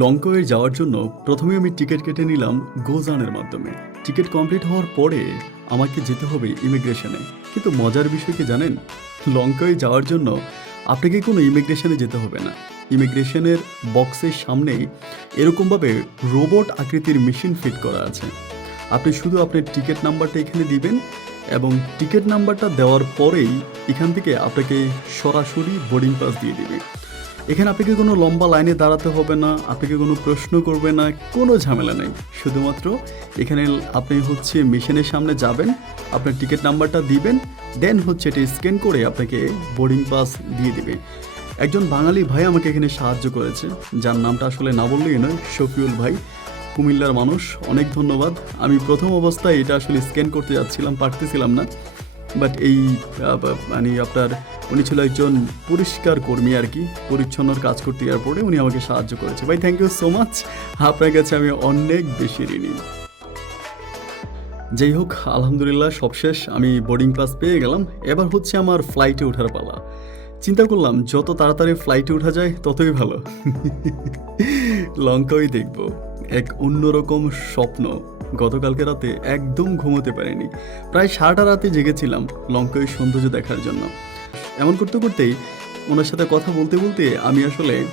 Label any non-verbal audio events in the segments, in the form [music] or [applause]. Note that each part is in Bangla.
লঙ্কাওয়ে যাওয়ার জন্য প্রথমে আমি টিকিট কেটে নিলাম গোজানের মাধ্যমে। টিকিট কমপ্লিট হওয়ার পরে আমাকে যেতে হবে ইমিগ্রেশনে। কিন্তু মজার বিষয় কি জানেন? লঙ্কাওয়ে যাওয়ার জন্য আপনাকে কোনো ইমিগ্রেশনে যেতে হবে না। ইমিগ্রেশনের বক্সের সামনেই এরকমভাবে রোবট আকৃতির মেশিন ফিট করা আছে। আপনি শুধু আপনার টিকিট নাম্বারটা এখানে দিবেন এবং টিকিট নাম্বারটা দেওয়ার পরেই এখান থেকে আপনাকে সরাসরি বোর্ডিং পাস দিয়ে দিবে। এখানে আপনাকে কোনো লম্বা লাইনে দাঁড়াতে হবে না, আপনাকে কোনো প্রশ্ন করবে না, কোনো ঝামেলা নেই। শুধুমাত্র এখানে আপনি হচ্ছে মেশিনের সামনে যাবেন, আপনার টিকিট নাম্বারটা দিবেন, দেন হচ্ছে এটা স্ক্যান করে আপনাকে বোর্ডিং পাস দিয়ে দিবে। একজন বাঙালি ভাই আমাকে এখানে সাহায্য করেছে, যার নামটা আসলে না বললেই নয়, শফিউল ভাই, কুমিল্লার মানুষ, অনেক ধন্যবাদ। আমি প্রথম অবস্থায় এটা আসলে স্ক্যান করতে যাচ্ছিলাম, পারতেছিলাম না। বাট এই মানে আপনার উনি ছিল একজন পরিষ্কার কর্মী আর কি, পরিচ্ছন্নর কাজ করতে এয়ারপোর্টে উনি আমাকে সাহায্য করেছে। ভাই থ্যাংক ইউ সো মাচ আপনার কাছে আমি অনেক বেশি ঋণী। যাই হোক, আলহামদুলিল্লাহ, সবশেষ আমি বোর্ডিং পাস পেয়ে গেলাম। এবার হচ্ছে আমার ফ্লাইটে ওঠার পালা। চিন্তা করলাম, যত তাড়াতাড়ি ফ্লাইটে ওঠা যায়, ততই ভালো। লঙ্কাই দেখব। এক অন্যরকম স্বপ্ন। গতকালকে রাতে একদম ঘুমোতে পারিনি। প্রায় সারাটা রাতে জেগেছিলাম লঙ্কাই সৌন্দর্য দেখার জন্য। এমন করতে করতেই ওনার সাথে কথা বলতে বলতে আমি আসলে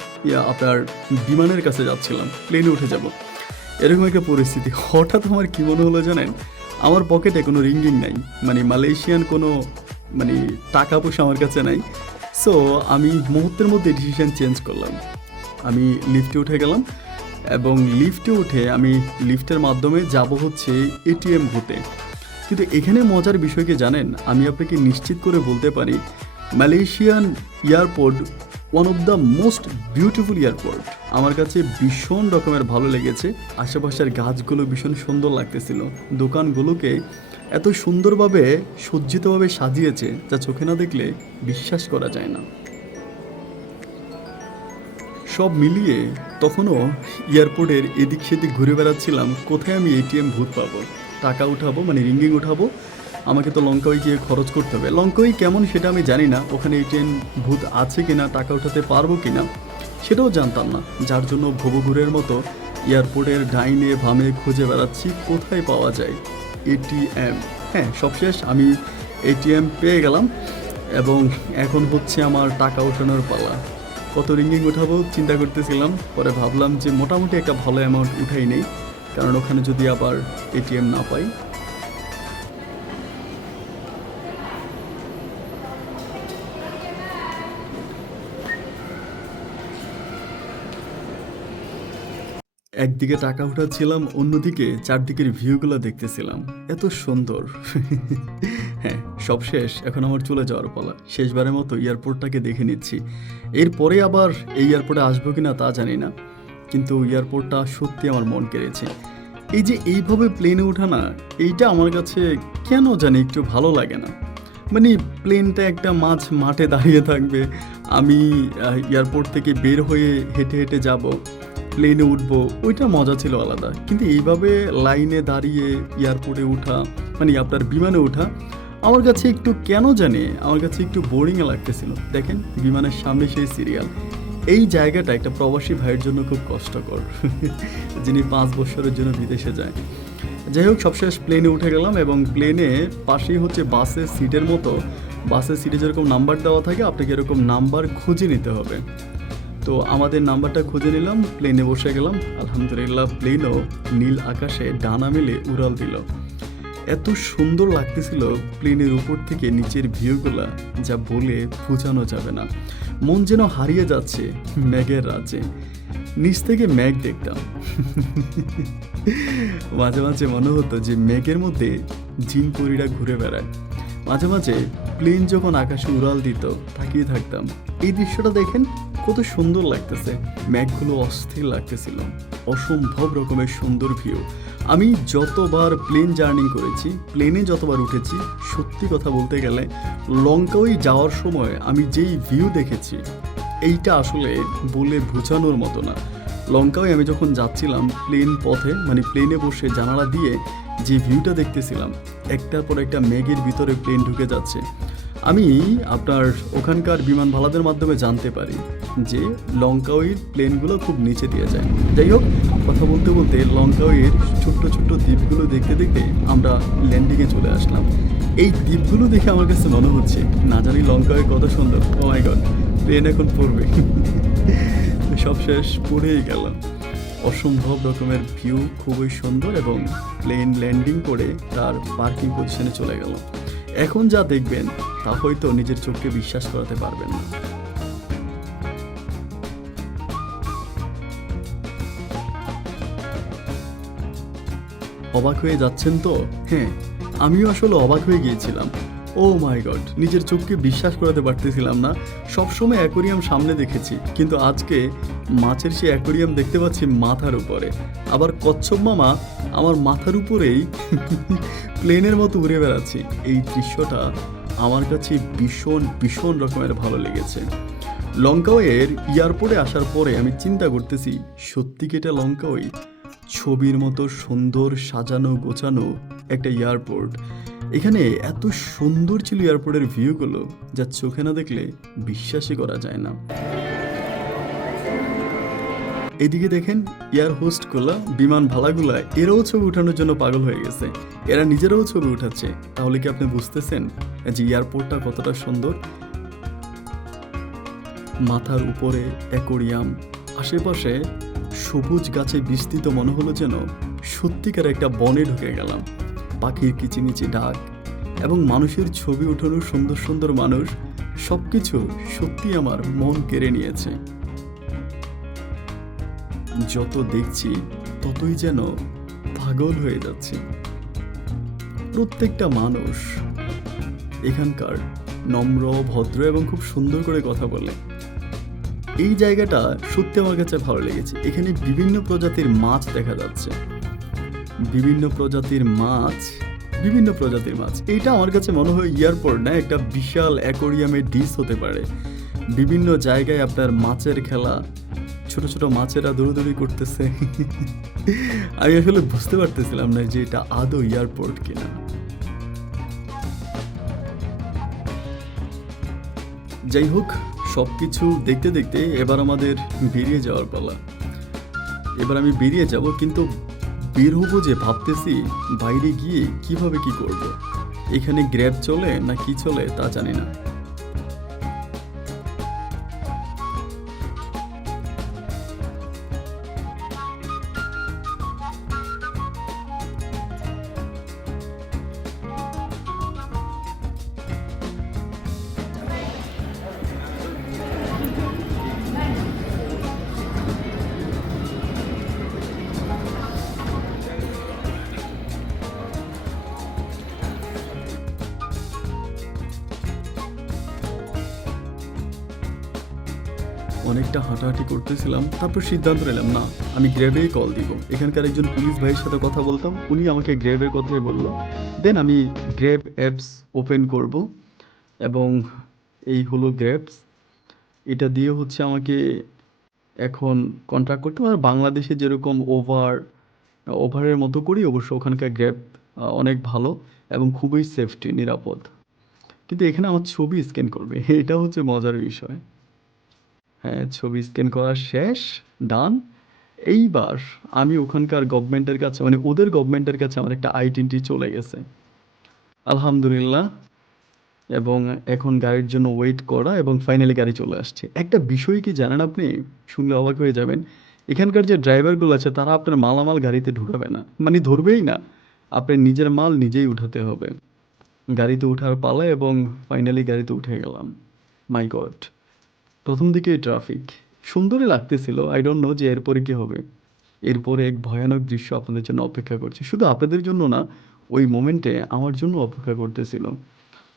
আপনার বিমানের কাছে যাচ্ছিলাম প্লেনে উঠে যাব। এরকম একটা পরিস্থিতি। হঠাৎ আমার কি মনে হলো জানেন? আমার পকেটে কোনো রিঙ্গিং নাই মানে মালয়েশিয়ান কোনো মানে টাকা পয়সা আমার কাছে নাই। সো আমি মুহূর্তের মধ্যে ডিসিশন চেঞ্জ করলাম। আমি লিফটে উঠে গেলাম। এবং লিফটে উঠে আমি লিফটের মাধ্যমে যাব হচ্ছে এটিএম বুথে কিন্তু এখানে মজার বিষয়কে জানেন? আমি আপনাকে নিশ্চিত করে বলতে পারি, Malaysian airport one of the most beautiful airport আমার কাছে ভীষণ রকমের ভালো লেগেছে। আশেপাশের গাছগুলো ভীষণ সুন্দর লাগতেছিল। দোকানগুলোকে এত সুন্দরভাবে, সজ্জিতভাবে সাজিয়েছে, যা চোখে না দেখলে বিশ্বাস করা যায় না। সব মিলিয়ে তখনও এয়ারপোর্টের এদিক সেদিক ঘুরে বেড়াচ্ছিলাম, কোথায় আমি এটিএম ভূত পাবো? টাকা উঠাবো মানে রিঙ্গিং উঠাবো? আমাকে তো লঙ্কাই গিয়ে খরচ করতে হবে। লঙ্কাই কেমন সেটা আমি জানি না, ওখানে এটিএম ভূত আছে কি না টাকা উঠাতে পারব কিনা, সেটাও জানতাম না। যার জন্য ভবঘুরের মতো এয়ারপোর্টের ডাইনে ভামে খুঁজে বেড়াচ্ছি, কোথায় পাওয়া যায়? এটিএম হ্যাঁ সবশেষ আমি এটিএম পেয়ে গেলাম, এবং এখন হচ্ছে আমার টাকা ওঠানোর পালা। কত রিঙ্গিং উঠাবো চিন্তা করতেছিলাম। পরে ভাবলাম যে মোটামুটি একটা ভালো অ্যামাউন্ট উঠাই নেই। কারণ ওখানে যদি আবার এটিএম না পাই একদিকে টাকা উঠাচ্ছিলাম, অন্যদিকে চারদিকের ভিউগুলো দেখতেছিলাম। এত সুন্দর। [laughs] হ্যাঁ সব শেষ। এখন আমার চলে যাওয়ার পালা। শেষবারের মতো এয়ারপোর্টটাকে দেখে নিচ্ছি। এরপরে আবার এই এয়ারপোর্টে আসব কিনা তা জানি না। কিন্তু এয়ারপোর্টটা সত্যি আমার মন কেড়েছে। এই যে এইভাবে প্লেনে ওঠা না, এইটা আমার কাছে কেন জানি একটু ভালো লাগে না। মানে প্লেনটা একটা মাঝ মাঠে দাঁড়িয়ে থাকবে। আমি এয়ারপোর্ট থেকে বের হয়ে হেঁটে হেঁটে যাব। প্লেনে উঠবো, ওইটা মজা ছিল আলাদা। কিন্তু এইভাবে লাইনে দাঁড়িয়ে এয়ারপোর্টে ওঠা মানে আপনার বিমানে ওঠা, আমার কাছে একটু কেন জানে, আমার কাছে একটু বোরিংয়ে লাগতেছিল। দেখেন, বিমানের সামনে সেই সিরিয়াল এই জায়গাটা একটা প্রবাসী ভাইয়ের জন্য খুব কষ্টকর, [laughs] যিনি পাঁচ বছরের জন্য বিদেশে যায়। যাই হোক, সবশেষ প্লেনে উঠে গেলাম এবং প্লেনে পাশেই হচ্ছে বাসের সিটের মতো, বাসের সিটে যেরকম নাম্বার দেওয়া থাকে, আপনাকে এরকম নাম্বার খুঁজে নিতে হবে। তো আমাদের নাম্বারটা খুঁজে নিলাম প্লেনে বসে গেলাম। আলহামদুলিল্লাহ প্লেনও নীল আকাশে ডানা মেলে উড়াল দিল। এত সুন্দর লাগতেছিল প্লেনের উপর থেকে নিচের ভিউগুলা যা বলে বোঝানো যাবে না। মন যেন হারিয়ে যাচ্ছে ম্যাগের রাজ্যে। নিচ থেকে ম্যাগ দেখতাম। মাঝে মাঝে মনে হতো যে মেঘের মধ্যে জিন পরীরা ঘুরে বেড়ায়। মাঝে মাঝে প্লেন যখন আকাশে উড়াল দিত, তাকিয়ে থাকতাম। এই দৃশ্যটা দেখেন কত সুন্দর লাগতেছে। মেঘগুলো অস্থির লাগতেছিল। অসম্ভব রকমের সুন্দর ভিউ আমি যতবার প্লেন জার্নি করেছি প্লেনে যতবার উঠেছি, সত্যি কথা বলতে গেলে লঙ্কাওই যাওয়ার সময় আমি যেই ভিউ দেখেছি, এইটা আসলে বলে বোঝানোর মতো না। লঙ্কায় আমি যখন যাচ্ছিলাম প্লেন পথে মানে প্লেনে বসে জানালা দিয়ে যে ভিউটা দেখতেছিলাম একটার পর একটা মেঘের ভিতরে প্লেন ঢুকে যাচ্ছে। আমি আপনার ওখানকার বিমান ভাড়াদের মাধ্যমে জানতে পারি যে লঙ্কাওয়ের প্লেনগুলো খুব নিচে দিয়ে যায়। যাই হোক, কথা বলতে বলতে লঙ্কাওয়ের ছোট্ট ছোট্ট দ্বীপগুলো দেখতে দেখতে আমরা ল্যান্ডিংয়ে চলে আসলাম। এই দ্বীপগুলো দেখে আমার কাছে মনে হচ্ছে, না জানি লঙ্কাওয়ে কত সুন্দর। ও মাই গড প্লেন এখন পড়বে। [laughs] সব শেষ পড়েই গেল অসম্ভব রকমের ভিউ খুবই সুন্দর এবং প্লেন ল্যান্ডিং করে তার পার্কিং পজিশনে চলে গেল। এখন যা দেখবেন, তা হয়তো নিজের চোখকে বিশ্বাস করাতে পারবেন না। অবাক হয়ে যাচ্ছেন তো? হ্যাঁ আমিও আসলে অবাক হয়ে গিয়েছিলাম। ও মাই গড নিজের চোখকে বিশ্বাস করাতে পারতেছিলাম না। সবসময় অ্যাকোরিয়াম সামনে দেখেছি, কিন্তু আজকে মাছের সেই অ্যাকোরিয়াম দেখতে পাচ্ছি মাথার উপরে। আবার কচ্ছপ মামা আমার মাথার উপরেই প্লেনের মতো উড়ে বেড়াচ্ছি। এই দৃশ্যটা আমার কাছে ভীষণ ভীষণ রকমের ভালো লেগেছে। লঙ্কাওয়ের এয়ারপোর্টে আসার পরে আমি চিন্তা করতেছি, সত্যি কি এটা লঙ্কাওয়ে ছবির মতো সুন্দর সাজানো গোছানো একটা এয়ারপোর্ট। এখানে এত সুন্দর ছিল এয়ারপোর্টের ভিউগুলো যা চোখে না দেখলে বিশ্বাসই করা যায় না। এদিকে দেখেন, এয়ার হোস্ট হোস্টগুলা বিমান ভাড়াগুলা এরাও ছবি উঠানোর জন্য পাগল হয়ে গেছে। এরা নিজেরাও ছবি উঠাচ্ছে। তাহলে কি আপনি বুঝতেছেন যে এয়ারপোর্টটা কতটা সুন্দর? মাথার উপরে অ্যাকোরিয়াম, আশেপাশে সবুজ গাছে বিস্তৃত মনে হলো যেন সত্যিকার একটা বনে ঢুকে গেলাম। পাখির কিচিমিচি ডাক এবং মানুষের ছবি ওঠানোর সুন্দর সুন্দর মানুষ সবকিছু সত্যি আমার মন কেড়ে নিয়েছে। যত দেখছি, ততই যেন পাগল হয়ে যাচ্ছি। প্রত্যেকটা মানুষ এখানকার নম্র, ভদ্র এবং খুব সুন্দর করে কথা বলে। এই জায়গাটা সত্যি আমার কাছে ভালো লেগেছে। এখানে বিভিন্ন প্রজাতির মাছ দেখা যাচ্ছে। বিভিন্ন প্রজাতির মাছ, বিভিন্ন প্রজাতির মাছ। এইটা আমার কাছে মনে হয় এয়ারপোর্ট না একটা বিশাল অ্যাকোরিয়ামের ডিশ হতে পারে। বিভিন্ন জায়গায় আপনার মাছের খেলা, ছোট ছোট মাছেরা দৌড়দৌড়ি করতেছে। আমি আসলে বুঝতে পারতেছিলাম না যে এটা আদৌ এয়ারপোর্ট কিনা। যাই হোক সব কিছু দেখতে দেখতে এবার আমাদের বেরিয়ে যাওয়ার পালা। এবার আমি বেরিয়ে যাব, কিন্তু বের হব যে ভাবতেছি বাইরে গিয়ে কীভাবে কি করব। এখানে গ্র্যাব চলে না কি চলে তা জানি না অনেকটা হাঁটাহাঁটি করতেছিলাম, তারপর সিদ্ধান্ত নিলাম, না, আমি গ্র্যাবেই কল দিব। এখানকার একজন পুলিশ ভাইয়ের সাথে কথা বলতাম, উনি আমাকে গ্র্যাবের কথাই বলল। দেন আমি গ্র্যাব অ্যাপস ওপেন করব এবং এই হলো গ্র্যাবস এটা দিয়ে হচ্ছে আমাকে এখন কন্ট্রাক্ট করতে আর বাংলাদেশে যেরকম ওভার ওভারের মতো করি, অবশ্য ওখানকার গ্র্যাব অনেক ভালো এবং খুবই সেফটি নিরাপদ। কিন্তু এখানে আমার ছবি স্ক্যান করবে, এটা হচ্ছে মজার বিষয়। হ্যাঁ ছবি স্ক্যান করা শেষ ডান এইবার আমি ওখানকার গভর্নমেন্টের কাছে মানে ওদের গভর্নমেন্টের কাছে আমার একটা আইডেন্টি চলে গেছে। আলহামদুলিল্লাহ। এবং এখন গাড়ির জন্য ওয়েট করা এবং ফাইনালি গাড়ি চলে আসছে। একটা বিষয় কি জানেন আপনি? শুনলে অবাক হয়ে যাবেন। এখানকার যে ড্রাইভারগুলো আছে, তারা আপনার মালামাল গাড়িতে ঢুকাবে না। মানে ধরবেই না। আপনি নিজের মাল নিজেই উঠাতে হবে। গাড়িতে ওঠার পালা এবং ফাইনালি গাড়িতে উঠে গেলাম। মাই গড প্রথম দিকে ট্রাফিক সুন্দরই লাগতেছিল আই ডোন্ট নো যে এরপরে কি হবে। এরপরে এক ভয়ানক দৃশ্য আপনাদের জন্য অপেক্ষা করছে। শুধু আপনাদের জন্য না, ওই মোমেন্টে আমার জন্য অপেক্ষা করতেছিল।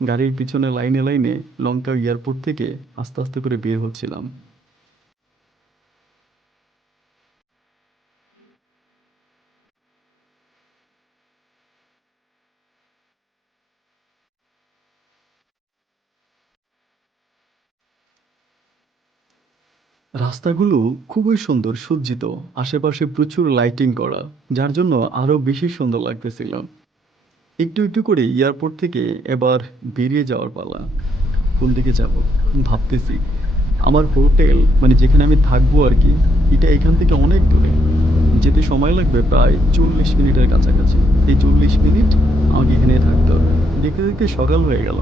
গাড়ির পিছনে লাইনে লাইনে লঙ্কা এয়ারপোর্ট থেকে আস্তে আস্তে করে বের হচ্ছিলাম। রাস্তাগুলো খুবই সুন্দর সজ্জিত, আশেপাশে প্রচুর লাইটিং করা, যার জন্য আরও বেশি সুন্দর লাগতেছিল। একটু একটু করে এয়ারপোর্ট থেকে এবার বেরিয়ে যাওয়ার পালা। কোন দিকে যাব? ভাবতেছি। আমার হোটেল মানে যেখানে আমি থাকব আর কি, এটা এখান থেকে অনেক দূরে। যেতে সময় লাগবে প্রায় চল্লিশ মিনিটের কাছাকাছি। এই চল্লিশ মিনিট আমাকে এখানে থাকতে হবে। দেখতে দেখতে সকাল হয়ে গেল।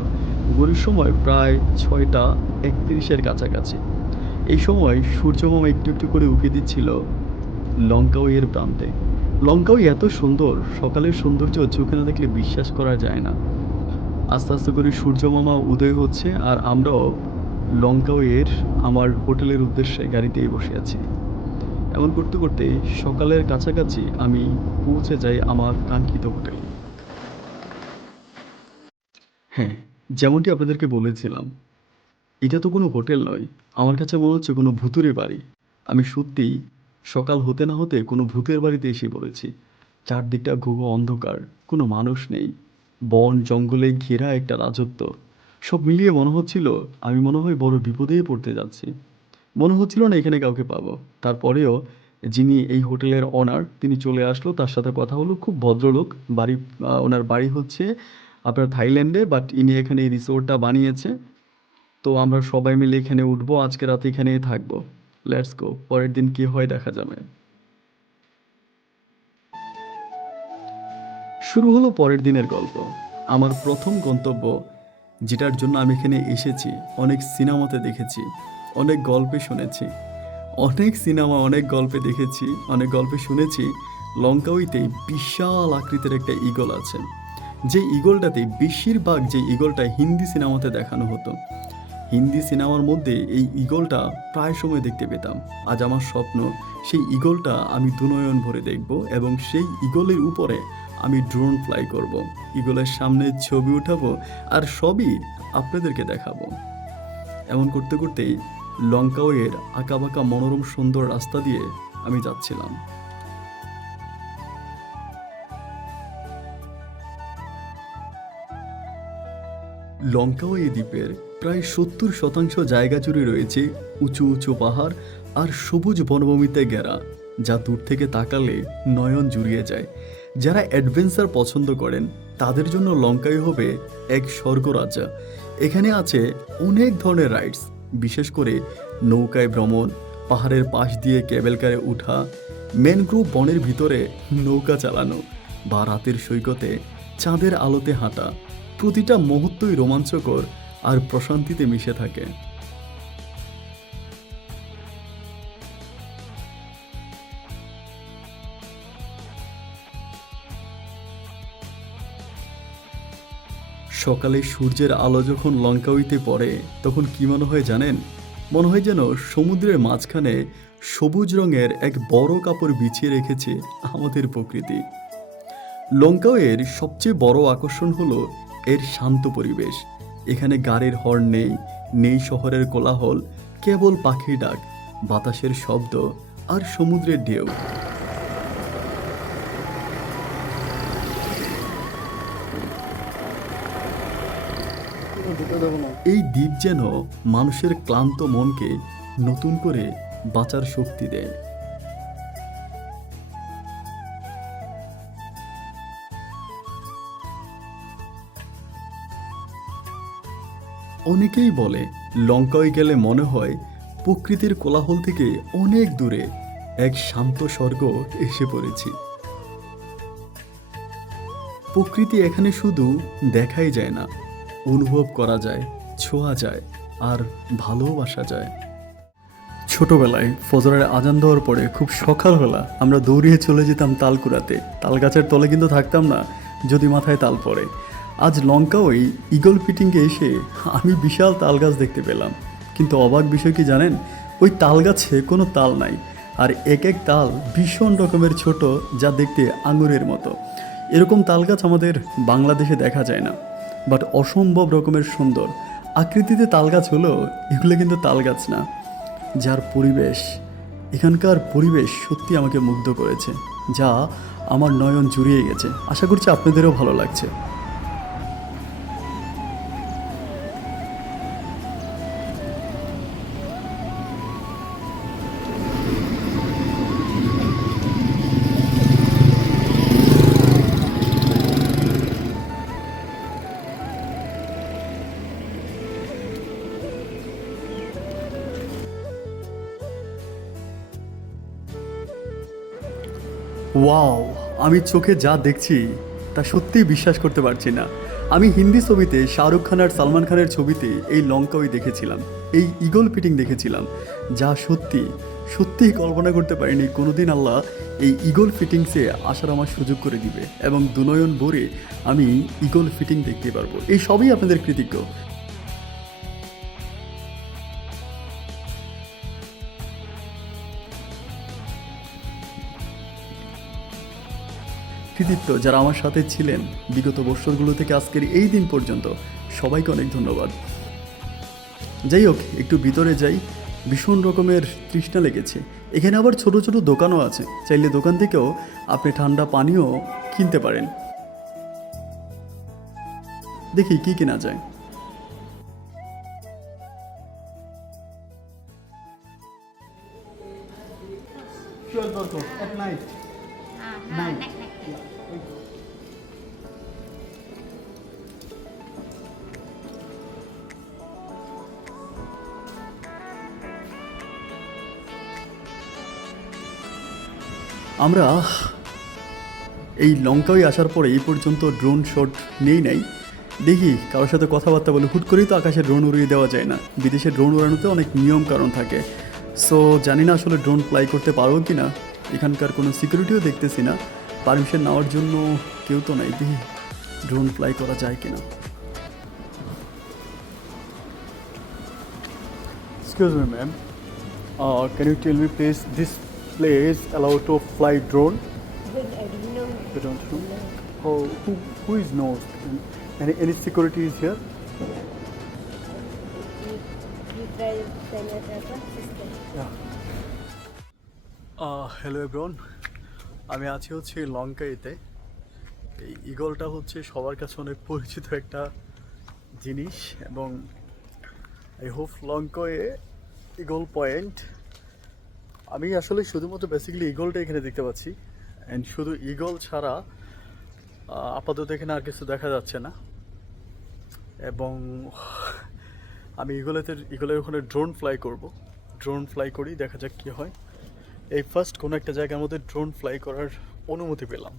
গরির সময় প্রায় ছয়টা একত্রিশের কাছাকাছি। এই সময় সূর্যমামা একটু একটু করে উঁকি দিচ্ছিল লঙ্কাওয়ের প্রান্তে। লঙ্কাওই এত সুন্দর, সকালের সৌন্দর্য চোখে না দেখলে বিশ্বাস করা যায় না। আস্তে আস্তে করে সূর্যমামা উদয় হচ্ছে আর আমরাও লঙ্কাওয়ের আমার হোটেলের উদ্দেশ্যে গাড়িতেই বসে আছি। এমন করতে করতে সকালের কাছাকাছি আমি পৌঁছে যাই আমার কাঙ্ক্ষিত হোটেল। হ্যাঁ যেমনটি আপনাদেরকে বলেছিলাম এটা তো কোনো হোটেল নয়। আমার কাছে মনে হচ্ছে কোনো ভূতুরে বাড়ি। আমি সত্যিই সকাল হতে না হতে কোনো ভূতের বাড়িতে এসে পড়েছি। চারদিকটা ঘুঘো অন্ধকার, কোনো মানুষ নেই। বন, জঙ্গলে ঘেরা একটা রাজত্ব। সব মিলিয়ে মনে হচ্ছিল আমি মনে হয় বড় বিপদেই পড়তে যাচ্ছি। মনে হচ্ছিল না এখানে কাউকে পাবো। তারপরেও যিনি এই হোটেলের অনার তিনি চলে আসলো। তার সাথে কথা হলো। খুব ভদ্রলোক। বাড়ি ওনার বাড়ি হচ্ছে আপনার থাইল্যান্ডে বাট ইনি এখানে এই রিসোর্টটা বানিয়েছে। তো আমরা সবাই মিলে এখানে উঠবো, আজকে রাতে এখানেই থাকব। লেটস গো পরের দিন কি হয় দেখা যাবে। শুরু হলো পরের দিনের গল্প। আমার প্রথম গন্তব্য, যেটার জন্য আমি এখানে এসেছি, অনেক সিনেমাতে দেখেছি, অনেক গল্পে শুনেছি। অনেক সিনেমা, অনেক গল্পে দেখেছি, অনেক গল্পে শুনেছি। লঙ্কাউইতে বিশাল আকৃতির একটা ইগল আছে। যে ইগলটাতে বেশিরভাগ যে ইগলটা হিন্দি সিনেমাতে দেখানো হতো হিন্দি সিনেমার মধ্যে এই ইগলটা প্রায় সময় দেখতে পেতাম। আজ আমার স্বপ্ন, সেই ইগলটা আমি দুনয়ন ভরে দেখব এবং সেই ইগলের উপরে আমি ড্রোন ফ্লাই করব। ইগলের সামনে ছবি উঠাবো আর সবই আপনাদেরকে দেখাবো। এমন করতে করতেই লঙ্কাওয়ের আঁকাবাঁকা মনোরম সুন্দর রাস্তা দিয়ে আমি যাচ্ছিলাম। লঙ্কাওয়ে দ্বীপের প্রায় সত্তর শতাংশ জায়গা জুড়ে রয়েছে উঁচু উঁচু পাহাড় আর সবুজ বনভূমিতে ঘেরা, যা দূর থেকে তাকালে নয়ন জুড়িয়ে যায়। যারা অ্যাডভেঞ্চার পছন্দ করেন, তাদের জন্য লঙ্কাই হবে এক স্বর্গরাজ্য। এখানে আছে অনেক ধরনের রাইডস, বিশেষ করে নৌকায় ভ্রমণ, পাহাড়ের পাশ দিয়ে কেবেল কারে উঠা, ম্যানগ্রোভ বনের ভিতরে নৌকা চালানো বা রাতের সৈকতে চাঁদের আলোতে হাঁটা। প্রতিটা মুহূর্তই রোমাঞ্চকর আর প্রশান্তিতে মিশে থাকে। সকালে সূর্যের আলো যখন লঙ্কাউইতে পড়ে, তখন কি মনে হয় জানেন? মনে হয় যেন সমুদ্রের মাঝখানে সবুজ রঙের এক বড় কাপড় বিছিয়ে রেখেছে আমাদের প্রকৃতি। লঙ্কাওয়ের সবচেয়ে বড় আকর্ষণ হলো এর শান্ত পরিবেশ। এখানে গাড়ির হর্ন নেই নেই শহরের কোলাহল, কেবল পাখির ডাক, বাতাসের শব্দ আর সমুদ্রের ঢেউ। এই দ্বীপ যেন মানুষের ক্লান্ত মনকে নতুন করে বাঁচার শক্তি দেয়। অনেকেই বলে, লঙ্কায় গেলে মনে হয় প্রকৃতির কোলাহল থেকে অনেক দূরে এক শান্ত স্বর্গ এসে পড়েছি। প্রকৃতি এখানে শুধু দেখাই যায় না, অনুভব করা যায়, ছোঁয়া যায় আর ভালোবাসা যায়। ছোটবেলায় ফজরের আজান দেওয়ার পরে খুব সকালবেলা আমরা দৌড়িয়ে চলে যেতাম তাল কুড়াতে তাল গাছের তলে কিন্তু থাকতাম না, যদি মাথায় তাল পড়ে। আজ লঙ্কা ওই ইগল ফিটিংয়ে এসে আমি বিশাল তাল গাছ দেখতে পেলাম। কিন্তু অবাক বিষয় কি জানেন? ওই তাল গাছে কোনো তাল নাই, আর এক এক তাল ভীষণ রকমের ছোট যা দেখতে আঙুরের মতো। এরকম তাল গাছ আমাদের বাংলাদেশে দেখা যায় না বাট অসম্ভব রকমের সুন্দর। আকৃতিতে তাল গাছ হলেও এগুলো কিন্তু তাল গাছ না, যার পরিবেশ, এখানকার পরিবেশ সত্যি আমাকে মুগ্ধ করেছে, যা আমার নয়ন জুড়িয়ে গেছে। আশা করছি আপনাদেরও ভালো লাগছে। ওয়াও আমি চোখে যা দেখছি, তা সত্যিই বিশ্বাস করতে পারছি না। আমি হিন্দি ছবিতে শাহরুখ খান আর সালমান খানের ছবিতে এই লঙ্কাওই দেখেছিলাম, এই ইগল ফিটিং দেখেছিলাম, যা সত্যি, সত্যিই কল্পনা করতে পারিনি কোনোদিন আল্লাহ এই ইগল ফিটিংসে আসার আমার সুযোগ করে দিবে। এবং দুনয়ন ভরে আমি ইগল ফিটিং দেখতে পারব। এই সবই আপনাদের কৃতিজ্ঞ। কৃতিত্ব যারা আমার সাথে ছিলেন বিগত বৎসরগুলো থেকে আজকের এই দিন পর্যন্ত, সবাইকে অনেক ধন্যবাদ। যাই হোক, একটু ভিতরে যাই। ভীষণ রকমের তৃষ্ণা লেগেছে। এখানে আবার ছোট ছোট দোকানও আছে। চাইলে দোকান থেকেও আপনি ঠান্ডা পানীয় কিনতে পারেন। দেখি কি কেনা যায়। আমরা এই লঙ্কায় আসার পরে এই পর্যন্ত ড্রোন শট নেই নাই। দেখি কারোর সাথে কথাবার্তা বলে হুট করেই তো আকাশে ড্রোন উড়িয়ে দেওয়া যায় না। বিদেশে ড্রোন উড়ানোতে অনেক নিয়ম কারণ থাকে। সো জানি না আসলে ড্রোন ফ্লাই করতে পারব কি না এখানকার কোনো সিকিউরিটিও দেখতেছি না। পারমিশন নেওয়ার জন্য কেউ তো নাই। দেখি ড্রোন ফ্লাই করা যায় me, ma'am. Uh, can you tell me, please, this place allowed to fly drone? I don't know. You don't know? Oh, who, who is knows? Any, any security is here? Hello এব্রন আমি আছি হচ্ছে লঙ্কাইতে এই ইগলটা হচ্ছে সবার কাছে অনেক পরিচিত একটা জিনিস এবং আই হোপ লঙ্কায়ে ইগল পয়েন্ট আমি আসলে শুধুমাত্র বেসিক্যালি ইগলটা এখানে দেখতে পাচ্ছি। অ্যান্ড শুধু ইগল ছাড়া আপাতত এখানে আর কিছু দেখা যাচ্ছে না। এবং আমি ইগলেতে ইগলের ওখানে ড্রোন ফ্লাই করব। ড্রোন ফ্লাই করি, দেখা যাক কী হয়। এই ফার্স্ট কোনো একটা জায়গার মধ্যে ড্রোন ফ্লাই করার অনুমতি পেলাম।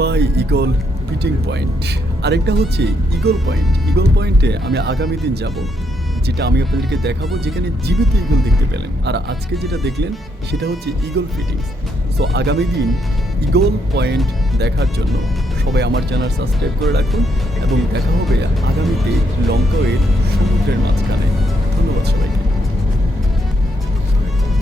বাই ইগল মিটিং পয়েন্ট আরেকটা হচ্ছে ইগল পয়েন্ট ইগল পয়েন্টে আমি আগামী দিন যাব, যেটা আমি আপনাদেরকে দেখাবো যেখানে জীবিত ইগল দেখতে পেলেন। আর আজকে যেটা দেখলেন, সেটা হচ্ছে ইগল ফিটিংস সো আগামী দিন ইগল পয়েন্ট দেখার জন্য সবাই আমার চ্যানেল সাবস্ক্রাইব করে রাখুন এবং দেখা হবে আগামীতে লঙ্কাওয়ের সমুদ্রের মাঝখানে।